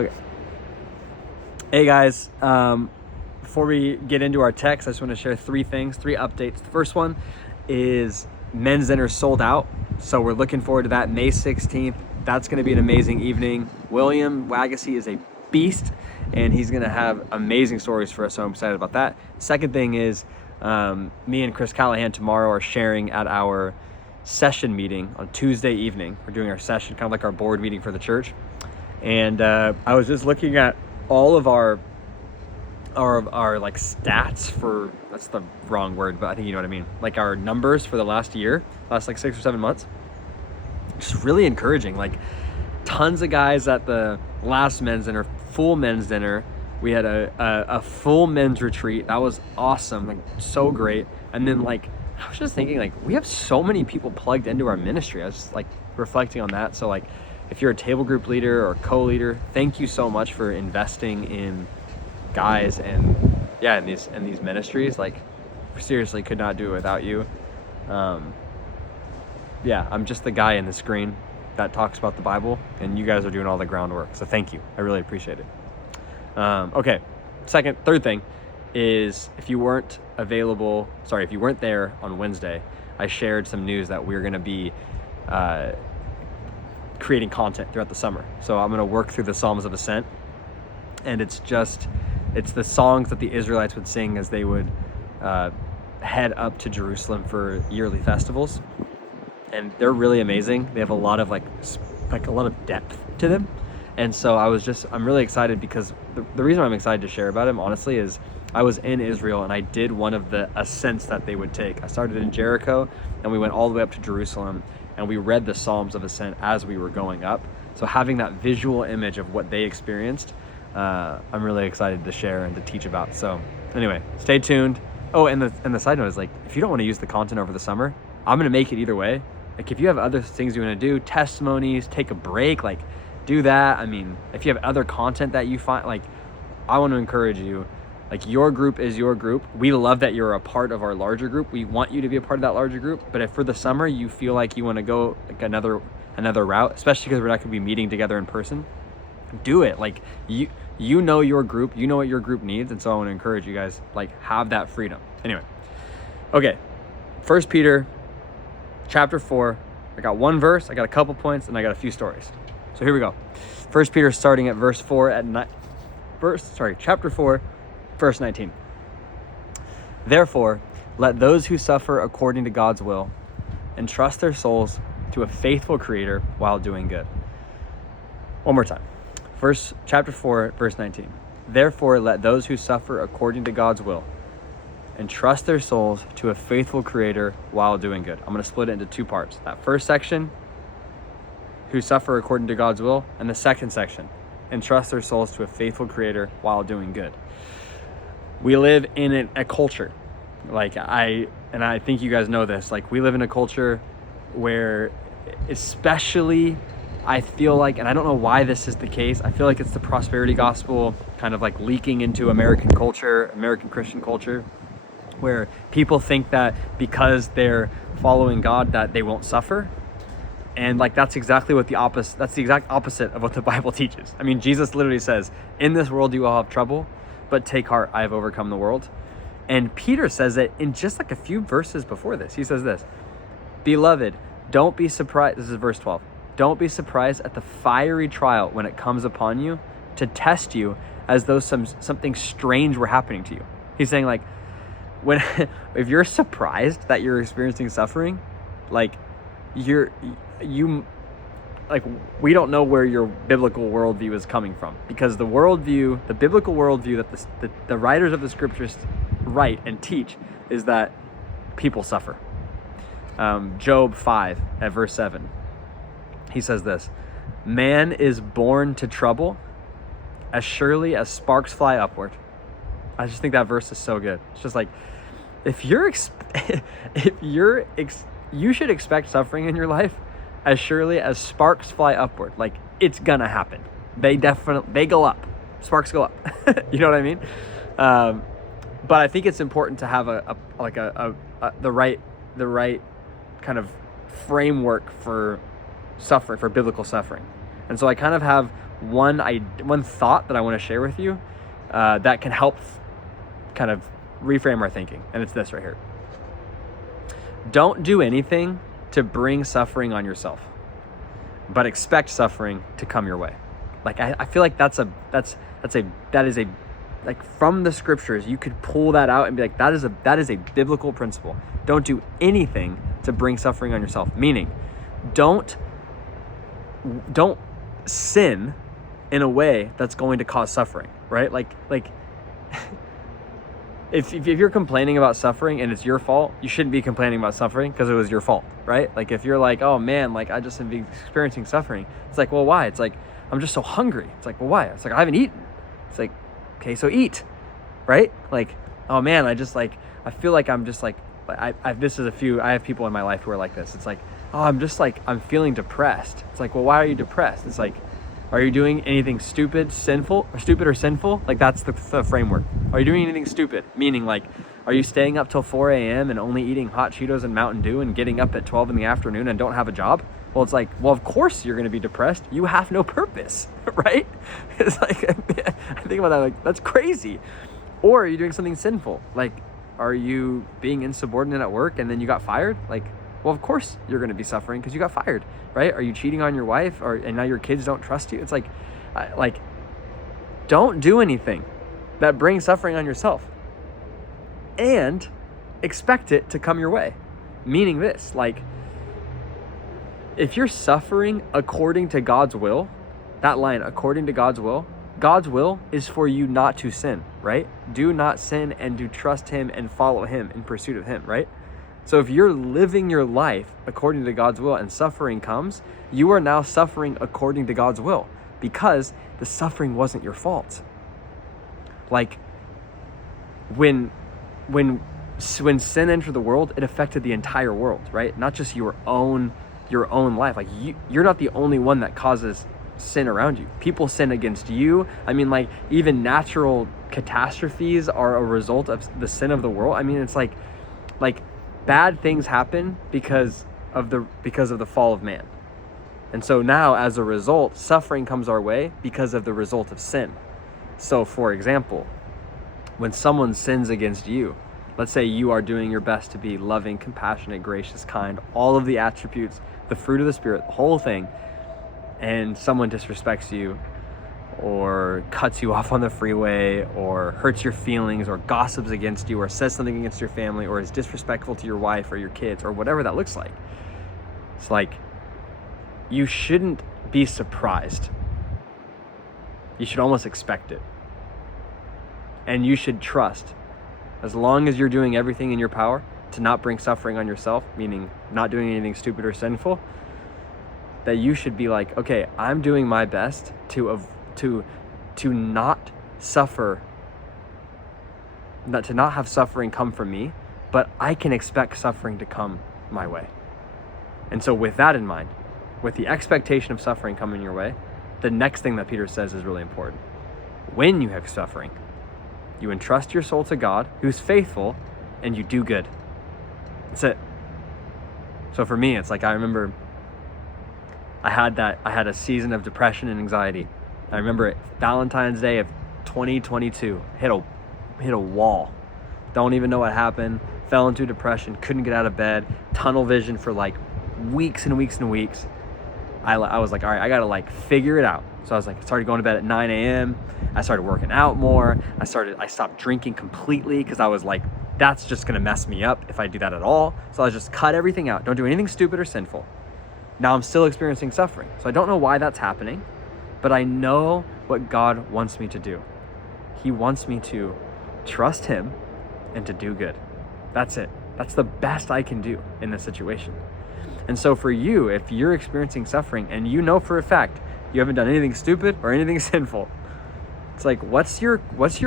Okay. Hey guys, before we get into our text, I just want to share three updates. The first one is men's dinner sold out, so we're looking forward to that May 16th. That's going to be an amazing evening. William Wagacy is a beast, and he's going to have amazing stories for us, so I'm excited about that. Second thing is me and Chris Callahan tomorrow are sharing at our session meeting on Tuesday evening. We're doing our session, kind of like our board meeting for the church. And I was just looking at all of our like stats for, that's the wrong word, but I think you know what I mean. Like our numbers for the last year, last like 6 or 7 months. Just really encouraging. Like tons of guys at the last men's dinner, full men's dinner. We had a full men's retreat. That was awesome, like so great. And then like, I was just thinking like, we have so many people plugged into our ministry. I was just like reflecting on that. So like, if you're a table group leader or co-leader, thank you so much for investing in guys and in these ministries. Like seriously could not do it without you. I'm just the guy in the screen that talks about the Bible, and you guys are doing all the groundwork. So thank you. I really appreciate it. Third thing is if you weren't there on Wednesday, I shared some news that we're going to be creating content throughout the summer. So I'm going to work through the Psalms of Ascent, and it's the songs that the Israelites would sing as they would head up to Jerusalem for yearly festivals, and they're really amazing. They have a lot of like a lot of depth to them, and so I'm really excited because the reason I'm excited to share about them honestly is I was in Israel and I did one of the ascents that they would take. I started in Jericho and we went all the way up to Jerusalem, and we read the Psalms of Ascent as we were going up. So having that visual image of what they experienced, I'm really excited to share and to teach about. So anyway, stay tuned. Oh, and the side note is like, if you don't want to use the content over the summer, I'm going to make it either way. Like if you have other things you want to do, testimonies, take a break, like do that. I mean, if you have other content that you find, like I want to encourage you, like your group is your group. We love that you're a part of our larger group. We want you to be a part of that larger group. But if for the summer you feel like you want to go like another route, especially because we're not going to be meeting together in person, do it. Like you know your group, you know what your group needs, and so I want to encourage you guys, like have that freedom. Anyway, okay, 1 Peter chapter 4. I got one verse, I got a couple points, and I got a few stories. So here we go. 1 Peter starting at chapter 4. Verse 19. Therefore, let those who suffer according to God's will entrust their souls to a faithful Creator while doing good. One more time. Chapter 4, verse 19. Therefore, let those who suffer according to God's will entrust their souls to a faithful Creator while doing good. I'm going to split it into two parts. That first section, who suffer according to God's will, and the second section, entrust their souls to a faithful Creator while doing good. We live in a culture, like I think you guys know this, like we live in a culture where especially I feel like, and I don't know why this is the case, I feel like it's the prosperity gospel kind of like leaking into American culture, American Christian culture, where people think that because they're following God that they won't suffer. And like that's the exact opposite of what the Bible teaches. I mean, Jesus literally says, in this world you will have trouble, but take heart, I have overcome the world. And Peter says it in just like a few verses before this. He says this, beloved, don't be surprised. This is verse 12. Don't be surprised at the fiery trial when it comes upon you to test you as though something strange were happening to you. He's saying like, if you're surprised that you're experiencing suffering, like we don't know where your biblical worldview is coming from, because the biblical worldview that the writers of the scriptures write and teach is that people suffer. Job 5 at verse 7, he says this, man is born to trouble as surely as sparks fly upward. I just think that verse is so good. It's just like, you should expect suffering in your life as surely as sparks fly upward. Like it's gonna happen. They go up. Sparks go up. You know what I mean? But I think it's important to have the right kind of framework for suffering, for biblical suffering. And so I kind of have one thought that I want to share with you that can help kind of reframe our thinking. And it's this right here. Don't do anything to bring suffering on yourself, but expect suffering to come your way. Like, I feel like that is a like, from the scriptures, you could pull that out and be like, that is a biblical principle. Don't do anything to bring suffering on yourself. Meaning, don't sin in a way that's going to cause suffering, right? Like if you're complaining about suffering and it's your fault, you shouldn't be complaining about suffering because it was your fault, right? Like, if you're like, oh man, like, I just am experiencing suffering, it's like, well, why? It's like, I'm just so hungry. It's like, well, why? It's like, I haven't eaten. It's like, okay, so eat, right? Like, oh man, I feel like I'm just like, I have people in my life who are like this. It's like, oh, I'm feeling depressed. It's like, well, why are you depressed? It's like, are you doing anything stupid or sinful? Like, that's the framework. Are you doing anything stupid? Meaning, like, are you staying up till 4 a.m. and only eating hot Cheetos and Mountain Dew and getting up at 12 in the afternoon and don't have a job? Well, it's like, well, of course you're going to be depressed. You have no purpose, right? It's like, I think about that, like, that's crazy. Or are you doing something sinful? Like, are you being insubordinate at work and then you got fired? Like, well, of course you're going to be suffering because you got fired, right? Are you cheating on your wife and now your kids don't trust you? It's like, don't do anything that brings suffering on yourself and expect it to come your way. Meaning this, like, if you're suffering according to God's will, that line, according to God's will is for you not to sin, right? Do not sin and to trust him and follow him in pursuit of him, right? So if you're living your life according to God's will and suffering comes, you are now suffering according to God's will because the suffering wasn't your fault. Like, when sin entered the world, it affected the entire world, right? Not just your own life. Like, you're not the only one that causes sin around you. People sin against you. I mean, like, even natural catastrophes are a result of the sin of the world. I mean, it's like bad things happen because of the fall of man. And so now, as a result, suffering comes our way because of the result of sin. So, for example, when someone sins against you, let's say you are doing your best to be loving, compassionate, gracious, kind, all of the attributes, the fruit of the Spirit, the whole thing, and someone disrespects you or cuts you off on the freeway or hurts your feelings or gossips against you or says something against your family or is disrespectful to your wife or your kids or whatever that looks like. It's like, you shouldn't be surprised. You should almost expect it. And you should trust, as long as you're doing everything in your power to not bring suffering on yourself, meaning not doing anything stupid or sinful, that you should be like, okay, I'm doing my best to not suffer, to not have suffering come from me, but I can expect suffering to come my way. And so with that in mind, with the expectation of suffering coming your way, the next thing that Peter says is really important. When you have suffering, you entrust your soul to God, who's faithful, and you do good. That's it. So for me, it's like, I remember I had a season of depression and anxiety. I remember it, Valentine's Day of 2022, hit a wall. Don't even know what happened. Fell into depression, couldn't get out of bed, tunnel vision for like weeks and weeks and weeks. I was like, all right, I gotta like figure it out. So I started going to bed at 9 a.m. I started working out more. I stopped drinking completely because I was like, that's just gonna mess me up if I do that at all. So I just cut everything out. Don't do anything stupid or sinful. Now I'm still experiencing suffering. So I don't know why that's happening, but I know what God wants me to do. He wants me to trust him and to do good. That's it. That's the best I can do in this situation. And so for you, if you're experiencing suffering and you know for a fact you haven't done anything stupid or anything sinful, it's like, what's your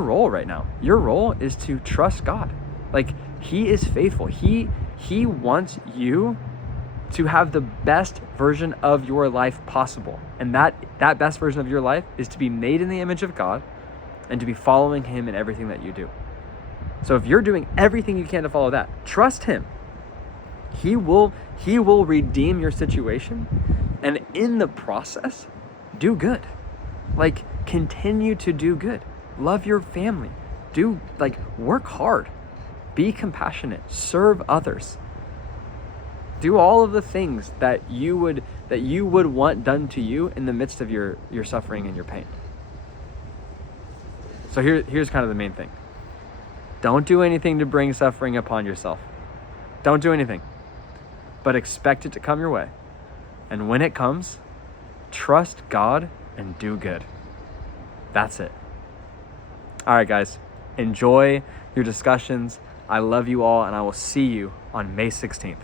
role right now? Your role is to trust God. Like, he is faithful. He wants you to have the best version of your life possible. And that best version of your life is to be made in the image of God and to be following him in everything that you do. So if you're doing everything you can to follow that, trust him. He will redeem your situation, and in the process, do good. Like, continue to do good. Love your family. Work hard. Be compassionate. Serve others. Do all of the things that you would want done to you in the midst of your suffering and your pain. So here's kind of the main thing. Don't do anything to bring suffering upon yourself. Don't do anything. But expect it to come your way. And when it comes, trust God and do good. That's it. All right, guys. Enjoy your discussions. I love you all, and I will see you on May 16th.